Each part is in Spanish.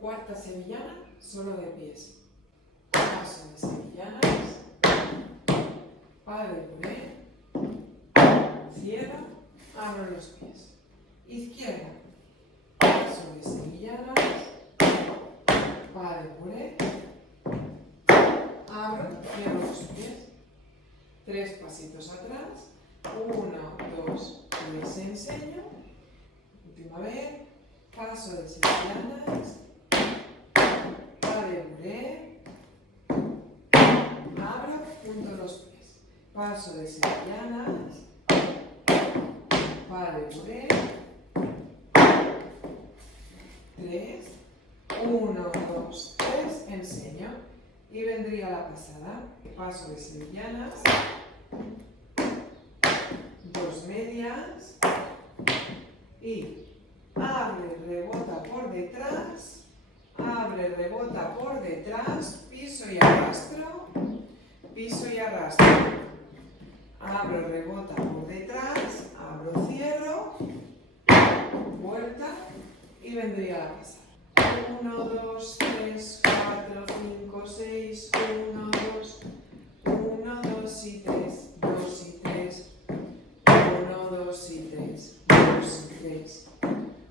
Cuarta sevillana, solo de pies. Paso de sevillanas, pas de bourrée, cierro, abro los pies. Izquierda, paso de sevillanas, pas de bourrée, abro, cierro los pies. 3 pasitos atrás, 1, 2, les enseño. Última vez, paso de sevillanas, pas de bourrée, abro, junto los pies. Paso de sevillanas, pas de bourrée, 3, 1, 2, 3, enseño. Y vendría la pasada. Paso de sevillanas, 2 medias y abre, rebota por detrás, abre, rebota por detrás, piso y arrastro, abro, rebota por detrás, abro, cierro, vuelta y vendría la pasada. 1, 2, 3, 4, 5, 6, 1, 2, 1, 2 y 3, 2 y 3, 1, 2 y 3, 2 y 3,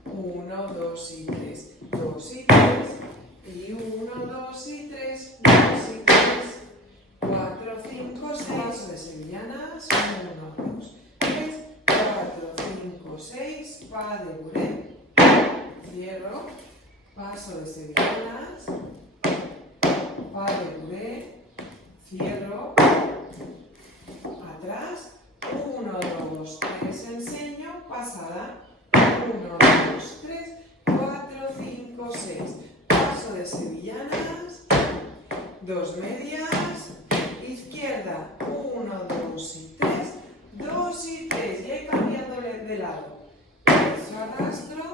1, 2 y 3, 2 y 3, y 1, 2 y 3, 2 y 3, 4, 5, 6, paso de sevillanas, 1, 2, 3, 4, 5, 6, pas de bourrée, cierro, paso de sevillanas, pas de bourrée, cierro, atrás, 1, 2, 3, enseño, pasada, 1, 2, 3, 4, 5, 6, paso de sevillanas, 2 medias, izquierda, 1, 2 y 3, 2 y 3, y ahí cambiando de lado, piso, arrastro,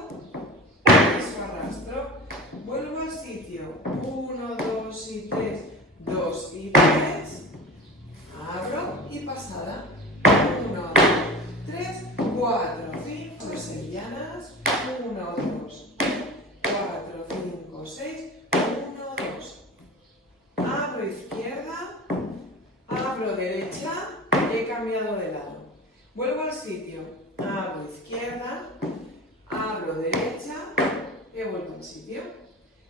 vuelvo al sitio, 1, 2 y 3, 2 y 3, abro y pasada, 1, 2, 3, 4, 5, sevillanas, 1, 2, 4, 5, 6, 1, 2, abro izquierda, abro derecha, he cambiado de lado, vuelvo al sitio, abro izquierda, abro derecha, he vuelto al sitio,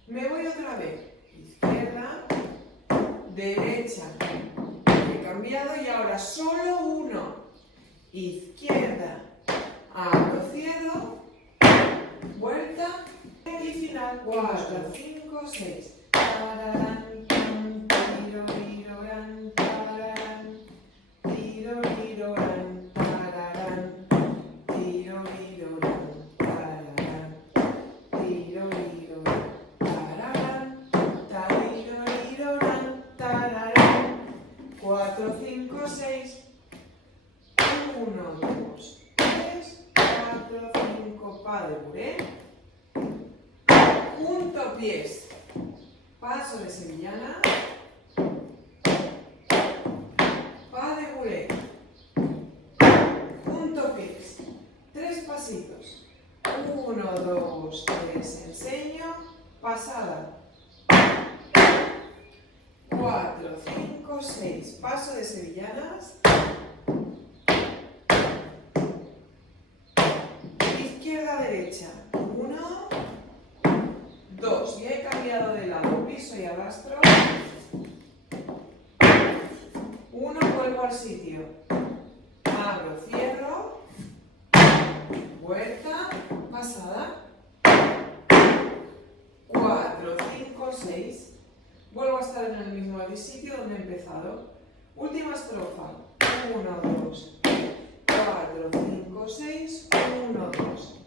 me voy otra vez, izquierda, derecha, he cambiado y ahora solo uno, izquierda, abro, cierro, vuelta y final, 4, 5, 6, tararán, tiro, tiro, ran, tararán, tiro, tiro, ran, tararán, tiro, tiro, ran, tararán, tiro, tiro, ran, tararán, tariro, tiro, ran, tararán, 4, 5, 6, 1, 2, 3, 4, 5, pas de bourrée, junto pies, paso de sevillana, pas de bourrée, junto pies, 3 pasitos, 1, 2, 3, enseño, pasada, 4, 5, 6, paso de sevillanas, izquierda, derecha, 1, 2, ya he cambiado de lado, piso y arrastro, 1, vuelvo al sitio, abro, cierro, vuelta, pasada, 4, 5, 6, vuelvo a estar en el mismo sitio donde he empezado, última estrofa, 1, 2, 4, 5, 6, 1, 2,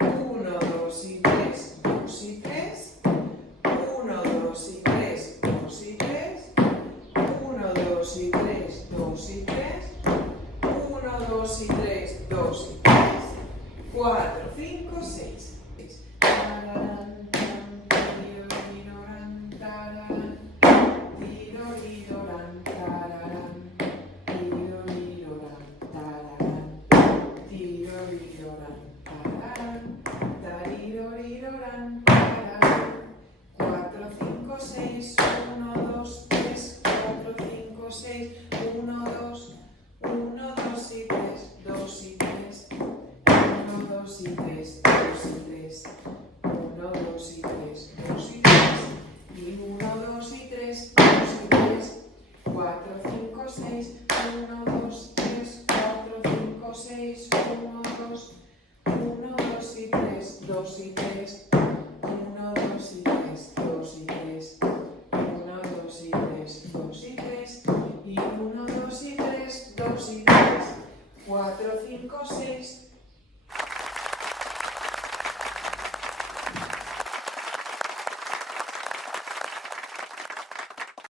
1, 2 y 3, 2 y 3, 1, 2 y 3, 2 y 3, 1, 2 y 3, 2 y 3, 1, 2 y 3, 2 y 3, 4, 5, 6. Tararán, tiro, tiro, ran, tararán, tiro, tiro, ran, tararán, tiro, tiro, ran, tararán, tiro, tiro, ran, tararán, tariro, tiro, ran, tararán, 6, 1, 2, 1, 2 y 3, 2 y 3, 1, 2 y 3, 2 y 3, 1, 2 y 3, 2 y 3, y 1, 2 y 3, 2 y 3, 4, 5, 6,